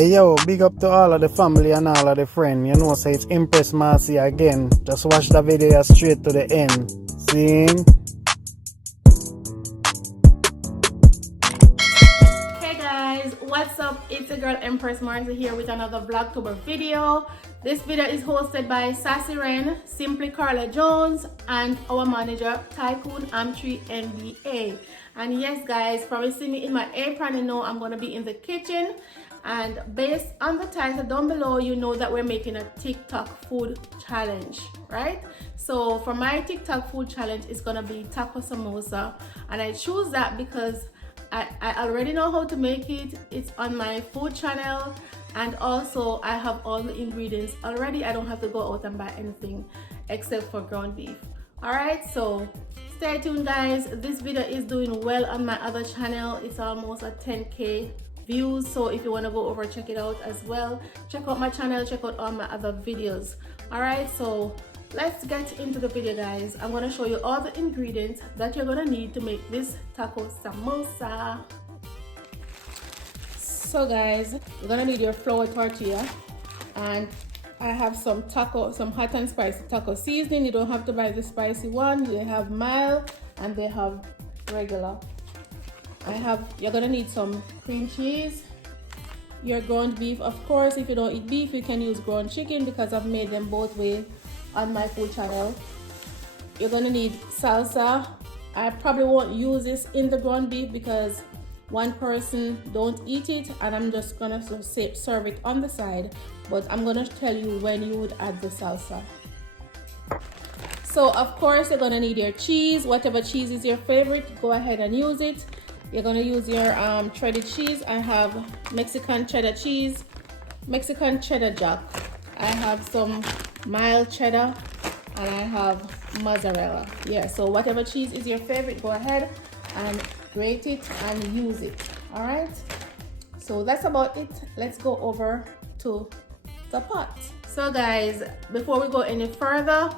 Hey yo, big up to all of the family and all of the friends. You know, say it's Impress Marcy again. Just watch the video straight to the end. See? Hey guys, what's up? It's your girl Empress Marcy here with another vlogtober video. This video is hosted by Sassy Ren, Simply Carla Jones, and our manager Tycoon Am3 NBA. And yes guys, probably see me in my apron, you know I'm gonna be in the kitchen. And based on the title down below, you know that we're making a TikTok food challenge, right? So for my TikTok food challenge, it's gonna be taco samosa, and I choose that because I already know how to make it. It's on my food channel, and also I have all the ingredients already. I don't have to go out and buy anything except for ground beef. All right, so stay tuned guys. This video is doing well on my other channel. It's almost at 10K views, so if you want to go over check it out as well, check out my channel, check out all my other videos. All right, so let's get into the video guys. I'm going to show you all the ingredients that you're going to need to make this taco samosa. So guys, you're going to need your flour tortilla, and I have some hot and spicy taco seasoning. You don't have to buy the spicy one. They have mild and they have regular. You're gonna need some cream cheese, your ground beef. Of course, if you don't eat beef, you can use ground chicken because I've made them both ways on my food channel. You're gonna need salsa. I probably won't use this in the ground beef because one person don't eat it, and I'm just gonna serve it on the side, but I'm gonna tell you when you would add the salsa. So of course you're gonna need your cheese. Whatever cheese is your favorite, go ahead and use it. You're gonna use your shredded cheese. I have Mexican cheddar cheese, Mexican cheddar jack. I have some mild cheddar, and I have mozzarella. Yeah, so whatever cheese is your favorite, go ahead and grate it and use it. All right, so that's about it. Let's go over to the pot. So guys, before we go any further,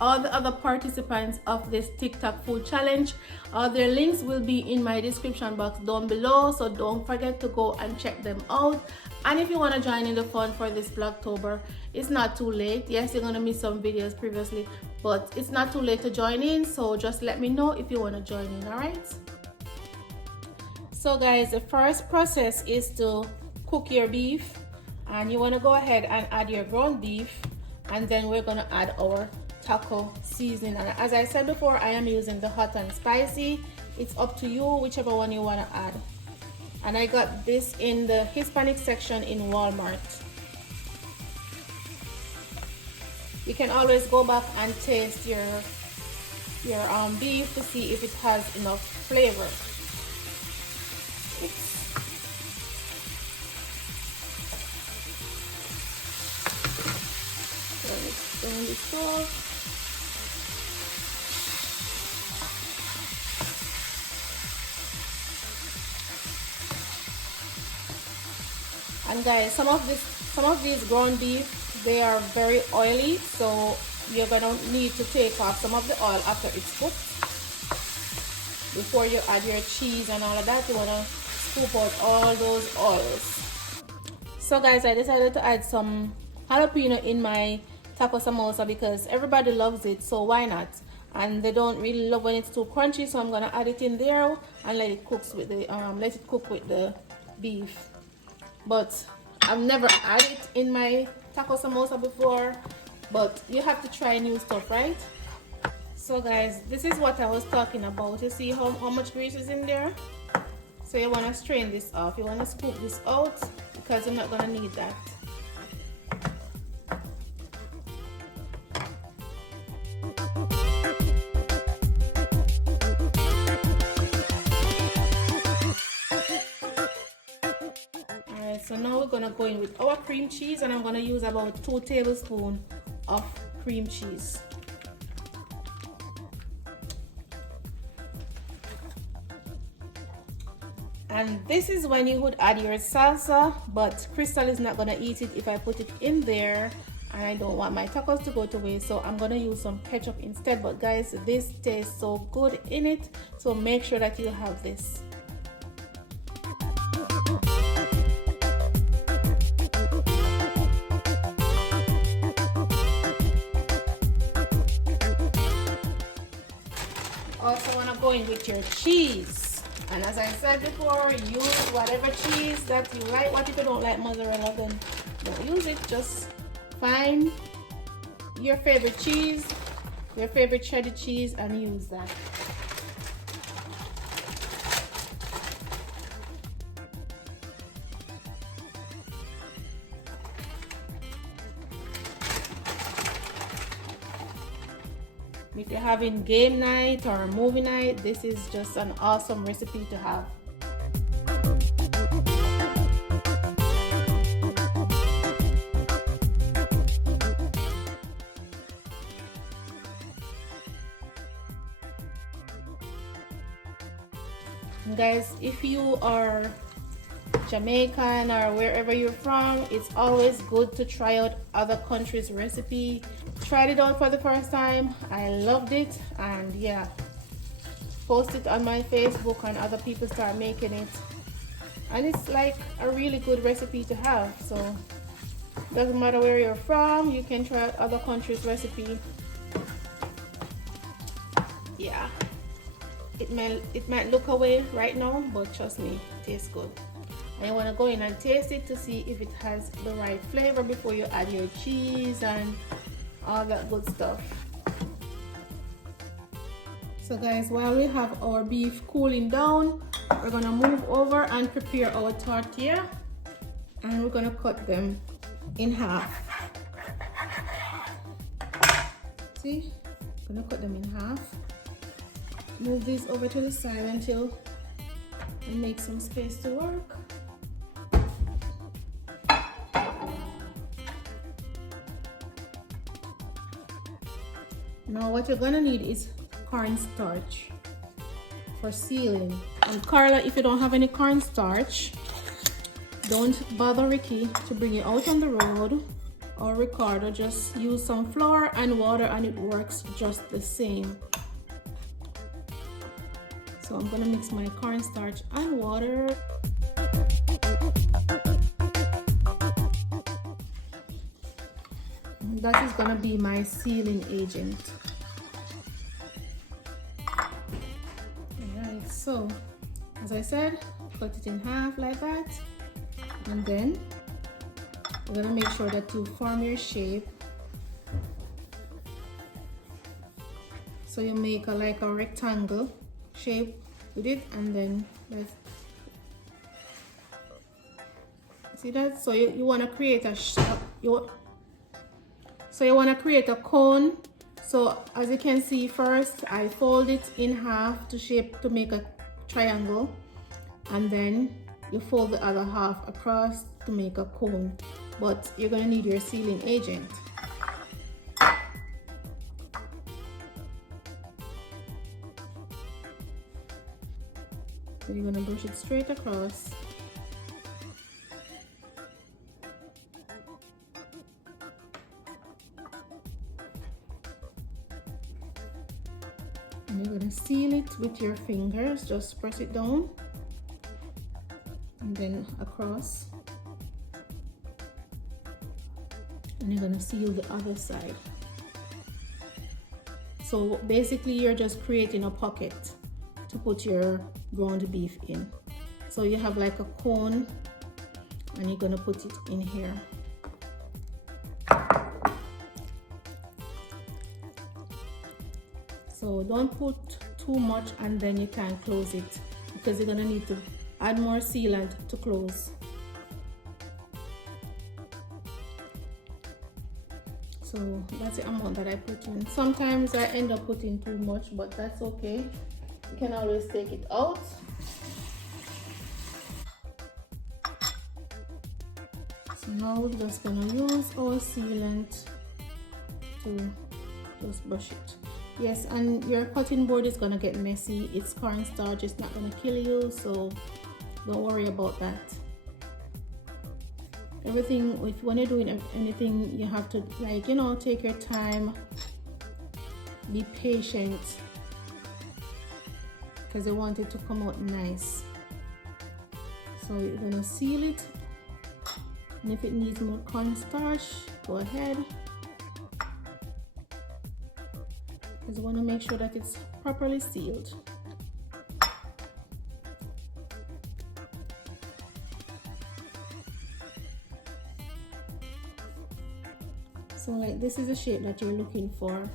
all the other participants of this TikTok food challenge, all their links will be in my description box down below, so don't forget to go and check them out. And if you want to join in the fun for this vlogtober, it's not too late. Yes, you're gonna miss some videos previously, but it's not too late to join in, so just let me know if you want to join in. All right, so guys, the first process is to cook your beef, and you want to go ahead and add your ground beef, and then we're gonna add our taco seasoning. And as I said before, I am using the hot and spicy. It's up to you, whichever one you want to add. And I got this in the Hispanic section in Walmart. You can always go back and taste your beef to see if it has enough flavor. Turn this off. And guys, some of these ground beef, they are very oily, so you're gonna need to take off some of the oil after it's cooked. Before you add your cheese and all of that, you wanna scoop out all those oils. So guys, I decided to add some jalapeno in my taco samosa because everybody loves it, so why not? And they don't really love when it's too crunchy, so I'm gonna add it in there and let it cook with the beef. But I've never added it in my taco samosa before, but you have to try new stuff, right? So guys, this is what I was talking about. You see how much grease is in there? So you want to strain this off. You want to scoop this out because you're not going to need that. So now we're gonna go in with our cream cheese, and I'm gonna use about 2 tablespoons of cream cheese. And this is when you would add your salsa, but Crystal is not gonna eat it if I put it in there, and I don't want my tacos to go to waste, so I'm gonna use some ketchup instead. But guys, this tastes so good in it, so make sure that you have this. also want to go in with your cheese. And as I said before, use whatever cheese that you like. What if you don't like mozzarella, then don't use it. Just find your favorite cheese, your favorite cheddar cheese, and use that. If you're having game night or movie night, this is just an awesome recipe to have. And guys, if you are Jamaican or wherever you're from, it's always good to try out other countries' recipe. Tried it out for the first time, I loved it, and yeah, post it on my Facebook and other people start making it, and it's like a really good recipe to have. So doesn't matter where you're from, you can try out other countries' recipe. Yeah, it might look away right now, but trust me, it tastes good. And you want to go in and taste it to see if it has the right flavor before you add your cheese and all that good stuff. So guys, while we have our beef cooling down, we're gonna move over and prepare our tortilla, and we're gonna cut them in half. See, I'm gonna cut them in half. Move these over to the side until I make some space to work. Now what you're gonna need is cornstarch for sealing. And Carla, if you don't have any cornstarch, don't bother Ricky to bring you out on the road, or Ricardo. Just use some flour and water and it works just the same. So I'm gonna mix my cornstarch and water. That is gonna be my sealing agent. Alright, so as I said, cut it in half like that, and then we're gonna make sure that you form your shape. So you make like a rectangle shape with it, and then let's see that. So you want to create a you want to create a cone. So as you can see, first I fold it in half to make a triangle, and then you fold the other half across to make a cone. But you're going to need your sealing agent. So you're going to brush it straight across. And you're going to seal it with your fingers. Just press it down and then across. And you're going to seal the other side. So basically you're just creating a pocket to put your ground beef in. So you have like a cone and you're going to put it in here. So don't put too much and then you can't close it, because you're going to need to add more sealant to close. So that's the amount that I put in. Sometimes I end up putting too much, but that's okay. You can always take it out. So now we're just gonna use our sealant to just brush it. Yes, and your cutting board is gonna get messy. It's cornstarch, it's not gonna kill you, so don't worry about that. Everything, when you're doing anything, you have to, like, you know, take your time, be patient, because you want it to come out nice. So you're gonna seal it, and if it needs more cornstarch, go ahead. because I want to make sure that it's properly sealed. So like this is the shape that you're looking for.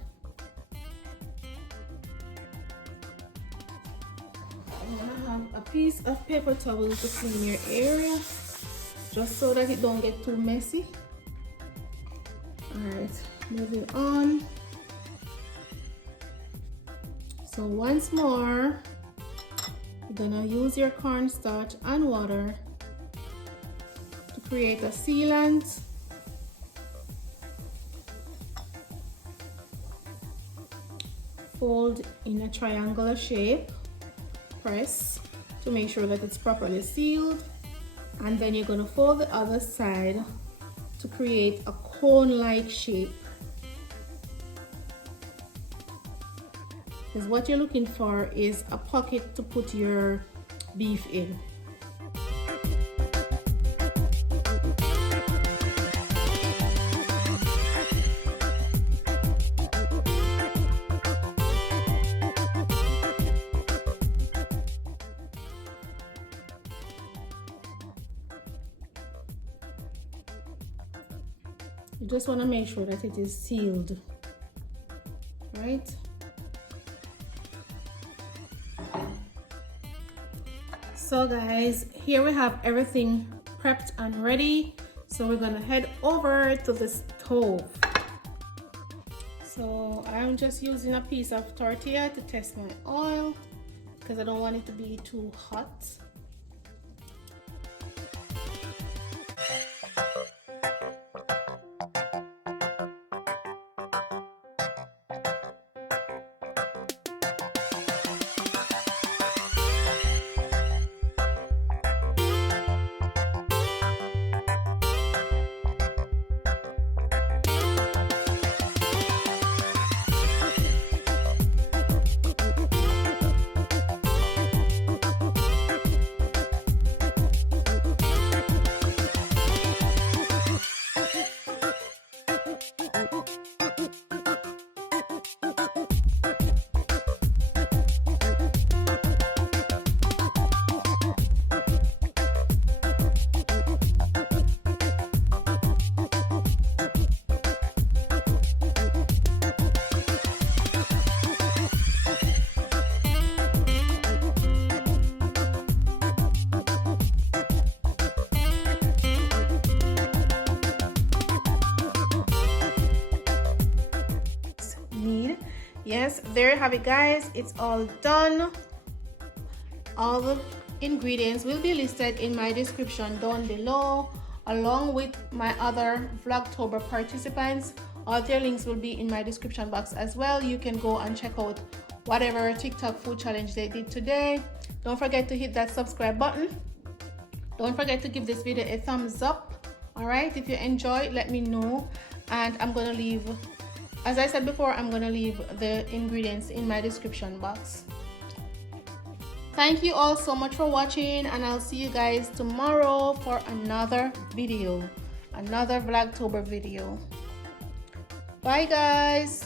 I'm gonna have a piece of paper towel to clean your area, just so that it don't get too messy. Alright, moving on. So once more, you're gonna use your cornstarch and water to create a sealant. Fold in a triangular shape, press to make sure that it's properly sealed, and then you're going to fold the other side to create a cone-like shape. Because what you're looking for is a pocket to put your beef in. You just want to make sure that it is sealed, right? So guys, here we have everything prepped and ready. So we're gonna head over to the stove. So I'm just using a piece of tortilla to test my oil because I don't want it to be too hot. Yes, there you have it guys, it's all done. All the ingredients will be listed in my description down below, along with my other vlogtober participants. All their links will be in my description box as well. You can go and check out whatever TikTok food challenge they did today. Don't forget to hit that subscribe button. Don't forget to give this video a thumbs up. All right, if you enjoy, let me know. And I'm gonna leave, as I said before, I'm gonna leave the ingredients in my description box. Thank you all so much for watching, and I'll see you guys tomorrow for another video, another vlogtober video. Bye guys.